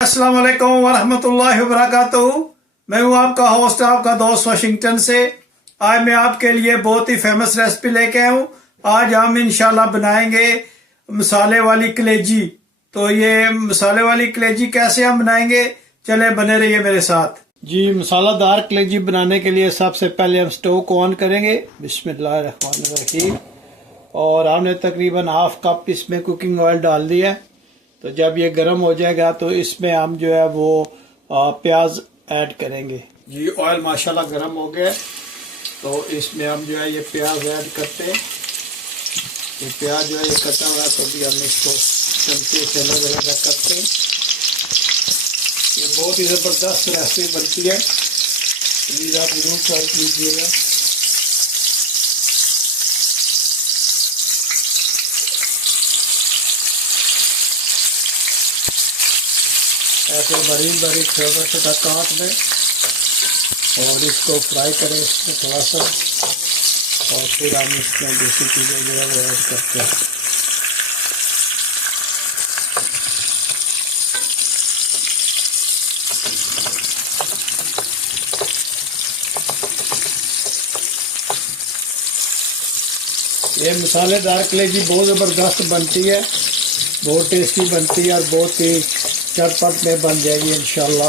अस्सलाम वालेकुम वरहमतुल्लाहि वबरकातुहू। मैं हूं आपका होस्ट, आपका दोस्त वाशिंगटन से। आज मैं आपके लिए बहुत ही फेमस रेसिपी लेके आया हूं। आज हम इंशाल्लाह बनाएंगे मसाले वाली कलेजी। तो ये मसाले वाली कलेजी कैसे हम बनाएंगे, चले बने रहिए मेरे साथ। जी, मसालादार कलेजी बनाने के लिए सबसे पहले हम स्टोव को ऑन करेंगे। बिस्मिल्लाहिर्रहमानिर्रहीम। और हमने तकरीबन हाफ कप इसमें कुकिंग ऑयल डाल दिया है। तो जब ये गर्म हो जाएगा तो इसमें हम जो है वो प्याज ऐड करेंगे। जी, ऑयल माशाल्लाह गर्म हो गया। तो इसमें हम जो है ये प्याज ऐड करते हैं। ये प्याज जो है ये कटा हुआ है, तो भी हम इसको चमचे से अलग करते हैं। ये बहुत ही ज़बरदस्त रेसिपी बनती है, प्लीज़ आप जरूर ट्राई कीजिएगा। ऐसे बारीक बारीक छोटा छोटा काट दें और इसको फ्राई करें इसमें थोड़ा सा, और फिर हम इसमें दूसरी चीज़ें जो है वो ऐड करते हैं। ये मसालेदार कलेजी बहुत ज़बरदस्त बनती है, बहुत टेस्टी बनती है और बहुत ही झटपट में बन जाएगी इंशाल्लाह।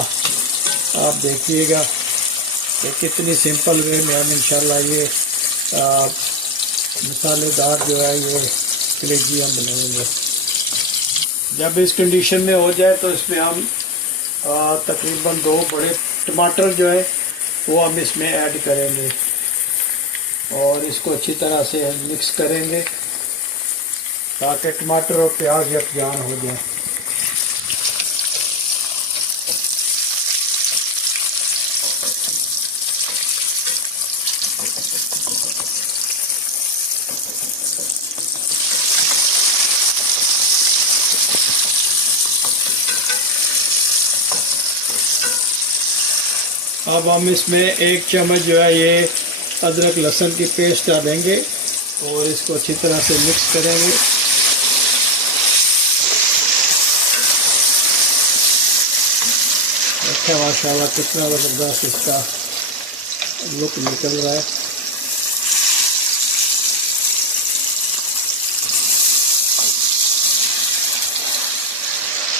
आप देखिएगा कि कितनी सिंपल वे में हम इंशाल्लाह ये मसालेदार जो है ये कलेजी हम बनाएंगे। जब इस कंडीशन में हो जाए तो इसमें हम तकरीबन 2 बड़े टमाटर जो है वो हम इसमें ऐड करेंगे और इसको अच्छी तरह से मिक्स करेंगे ताकि टमाटर और प्याज यकजान हो जाए। अब हम इसमें 1 चम्मच जो है ये अदरक लहसुन की पेस्ट डालेंगे और इसको अच्छी तरह से मिक्स करेंगे। अच्छा, माशाल्लाह कितना ज़बरदस्त इसका लुक निकल रहा है।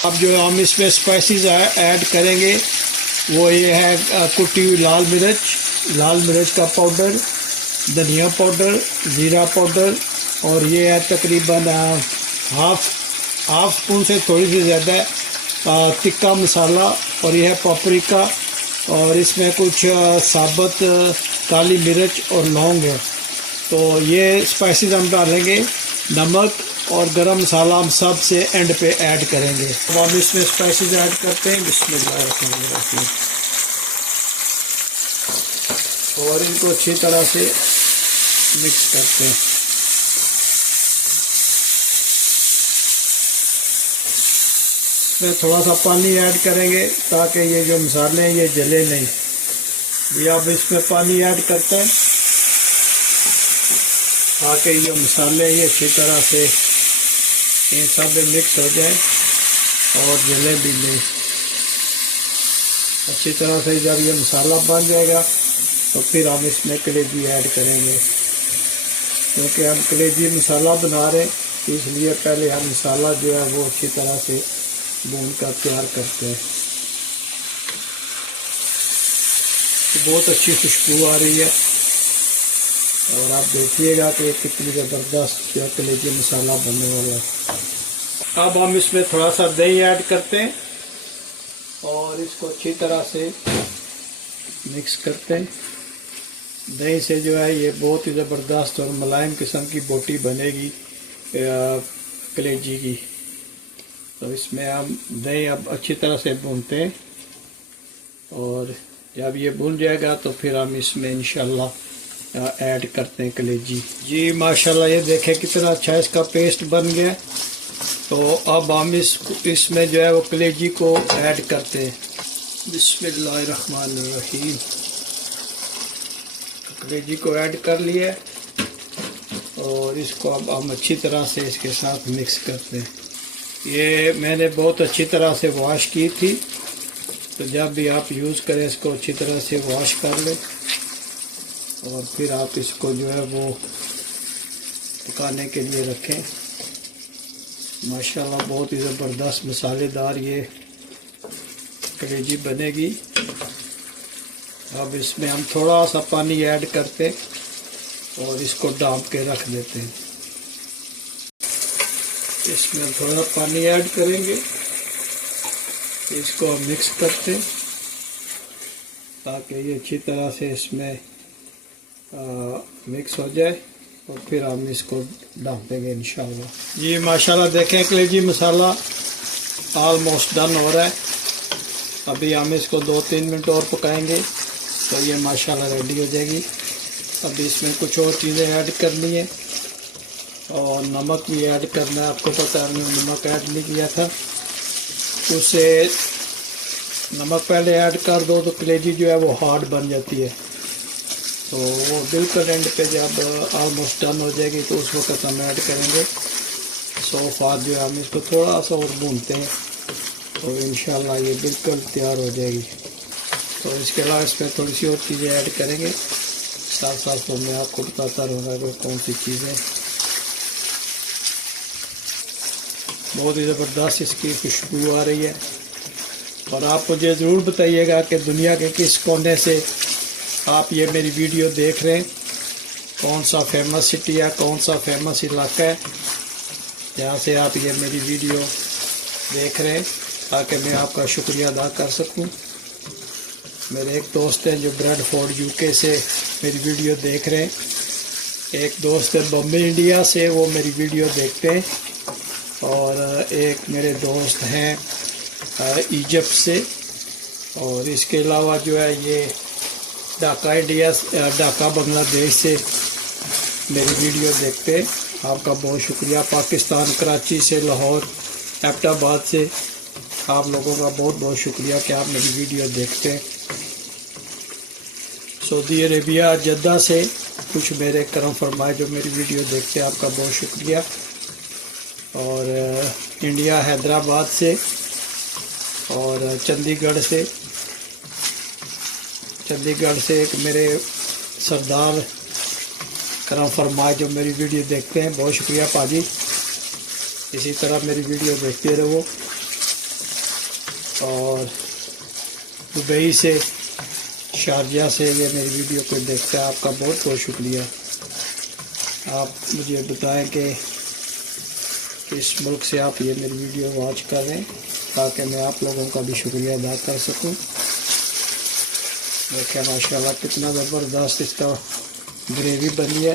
अब जो हम इसमें स्पाइसेस ऐड करेंगे वो ये है कुटी हुई लाल मिर्च का पाउडर, धनिया पाउडर, ज़ीरा पाउडर, और ये है तकरीबन हाफ स्पून से थोड़ी सी ज़्यादा तिक्का मसाला, और ये है पापरिका, और इसमें कुछ साबुत काली मिर्च और लौंग है। तो ये स्पाइसेस हम डालेंगे। नमक और गरम मसाला हम सब से एंड पे ऐड करेंगे। अब हम इसमें स्पाइसेस ऐड करते हैं। बिस्मिल्लाहिर्रहमानिर्रहीम। और इनको अच्छी तरह से मिक्स करते हैं। इसमें थोड़ा सा पानी ऐड करेंगे ताकि ये जो मसाले हैं ये जले नहीं। ये अब इसमें पानी ऐड करते हैं ताकि ये मसाले ये अच्छी तरह से इन सब में मिक्स हो जाए और जले भी नहीं। अच्छी तरह से जब ये मसाला बन जाएगा तो फिर हम इसमें कलेजी ऐड करेंगे। क्योंकि हम कलेजी मसाला बना रहे हैं इसलिए पहले हम मसाला जो है वो अच्छी तरह से भून कर तैयार करते हैं। तो बहुत अच्छी खुशबू आ रही है और आप देखिएगा कि कितनी ज़बरदस्त जो कलेजी मसाला बनने वाला है। अब हम इसमें थोड़ा सा दही ऐड करते हैं और इसको अच्छी तरह से मिक्स करते हैं। दही से जो है ये बहुत ही ज़बरदस्त और मुलायम किस्म की बोटी बनेगी कलेजी की। तो इसमें हम दही अब अच्छी तरह से भूनते हैं और जब ये भून जाएगा तो फिर हम इसमें इंशाल्लाह ऐड करते हैं कलेजी। जी माशाल्लाह, ये देखें कितना अच्छा इसका पेस्ट बन गया। तो अब हम इसमें जो है वो कलेजी को ऐड करते हैं। बिस्मिल्लाहिर्रहमानिर्रहीम। कलेजी को ऐड कर लिए और इसको अब हम अच्छी तरह से इसके साथ मिक्स करते हैं। ये मैंने बहुत अच्छी तरह से वॉश की थी, तो जब भी आप यूज़ करें इसको अच्छी तरह से वॉश कर लें और फिर आप इसको जो है वो पकाने के लिए रखें। माशाल्लाह बहुत ही ज़बरदस्त मसालेदार ये कलेजी बनेगी। अब इसमें हम थोड़ा सा पानी ऐड करते और इसको डांप के रख देते हैं। इसमें थोड़ा पानी ऐड करेंगे, इसको मिक्स करते ताकि ये अच्छी तरह से इसमें मिक्स हो जाए और फिर हम इसको डालेंगे इंशाल्लाह। जी माशाल्लाह देखें कलेजी मसाला ऑलमोस्ट डन हो रहा है। अभी हम इसको 2-3 मिनट और पकाएंगे तो ये माशाल्लाह रेडी हो जाएगी। अभी इसमें कुछ और चीज़ें ऐड करनी है और नमक भी ऐड करना है। आपको पता है हमने नमक ऐड नहीं किया था, उसे नमक पहले ऐड कर दो तो कलेजी जो है वो हार्ड बन जाती है। तो वो बिल्कुल एंड पे जब ऑलमोस्ट डन हो जाएगी तो उस वक्त हम ऐड करेंगे। सो फार जो है हम इसको थोड़ा सा और भूनते हैं तो इंशाल्लाह ये बिल्कुल तैयार हो जाएगी। तो इसके अलावा इसमें थोड़ी सी और चीज़ें ऐड करेंगे, साथ साथ तो मैं आपको बताता रहूँगा कि कौन सी चीज़ें। बहुत ही ज़बरदस्त इसकी खुशबू आ रही है और आप मुझे ज़रूर बताइएगा कि दुनिया के किस कोने से आप ये मेरी वीडियो देख रहे हैं, कौन सा फेमस सिटी है, कौन सा फेमस इलाका है जहाँ से आप ये मेरी वीडियो देख रहे हैं, ताकि मैं आपका शुक्रिया अदा कर सकूं। मेरे एक दोस्त हैं जो ब्रेडफोर्ड यूके से मेरी वीडियो देख रहे हैं, एक दोस्त है बॉम्बे इंडिया से, वो मेरी वीडियो देखते हैं, और एक मेरे दोस्त हैं इजिप्ट से, और इसके अलावा जो है ये ढाका बांग्लादेश से मेरी वीडियो देखते हैं। आपका बहुत शुक्रिया। पाकिस्तान कराची से, लाहौर, एबटाबाद से आप लोगों का बहुत बहुत शुक्रिया कि आप मेरी वीडियो देखते हैं। सऊदी अरेबिया जद्दा से कुछ मेरे करम फरमाए जो मेरी वीडियो देखते हैं, आपका बहुत शुक्रिया। और इंडिया हैदराबाद से और चंडीगढ़ से एक मेरे सरदार करम फरमाए जो मेरी वीडियो देखते हैं, बहुत शुक्रिया पाजी। इसी तरह मेरी वीडियो देखते रहो। और दुबई से, शारजा से ये मेरी वीडियो को देखते हैं, आपका बहुत बहुत शुक्रिया। आप मुझे बताएं कि किस मुल्क से आप ये मेरी वीडियो वॉच कर रहे हैं, ताकि मैं आप लोगों का भी शुक्रिया अदा कर सकूं। देखिए माशाल्लाह कितना ज़बरदस्त इसका ग्रेवी बनी है,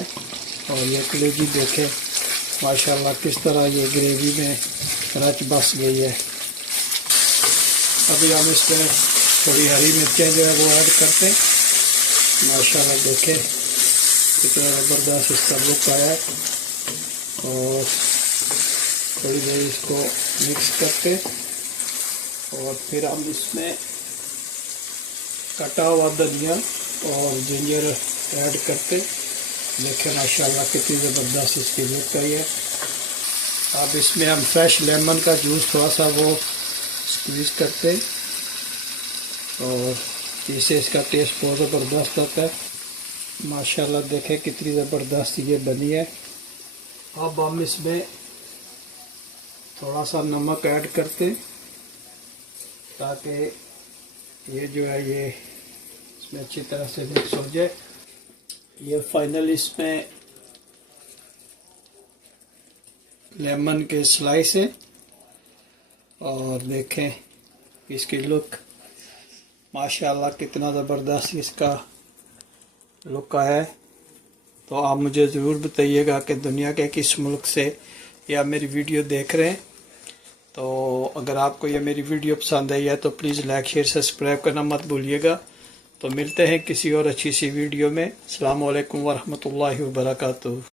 और ये कलेजी देखें माशाल्लाह किस तरह ये ग्रेवी में रच बस गई है। अभी हम इसमें थोड़ी हरी मिर्चें जो है वो ऐड करते हैं। माशाल्लाह देखें कितना ज़बरदस्त इसका लुक आया है, और थोड़ी देर इसको मिक्स करते और फिर हम इसमें कटा हुआ धनिया और जिंजर ऐड करते। देखें माशाल्लाह कितनी ज़बरदस्त इसकी लुक आई है। अब इसमें हम फ्रेश लेमन का जूस थोड़ा सा वो स्क्वीज़ करते और इससे इसका टेस्ट बहुत ज़बरदस्त आता है। माशाल्लाह देखें कितनी ज़बरदस्त ये बनी है। अब हम इसमें थोड़ा सा नमक ऐड करते ताकि ये जो है ये इसमें अच्छी तरह से मिक्स हो जाए। ये फाइनल इसमें लेमन के स्लाइस है, और देखें इसकी लुक माशाल्लाह कितना ज़बरदस्त इसका लुक आया है। तो आप मुझे ज़रूर बताइएगा कि दुनिया के किस मुल्क से या मेरी वीडियो देख रहे हैं। तो अगर आपको ये मेरी वीडियो पसंद आई है तो प्लीज़ लाइक शेयर सब्सक्राइब करना मत भूलिएगा। तो मिलते हैं किसी और अच्छी सी वीडियो में। अस्सलाम वालेकुम वरहमतुल्लाहि वबरकातुहू।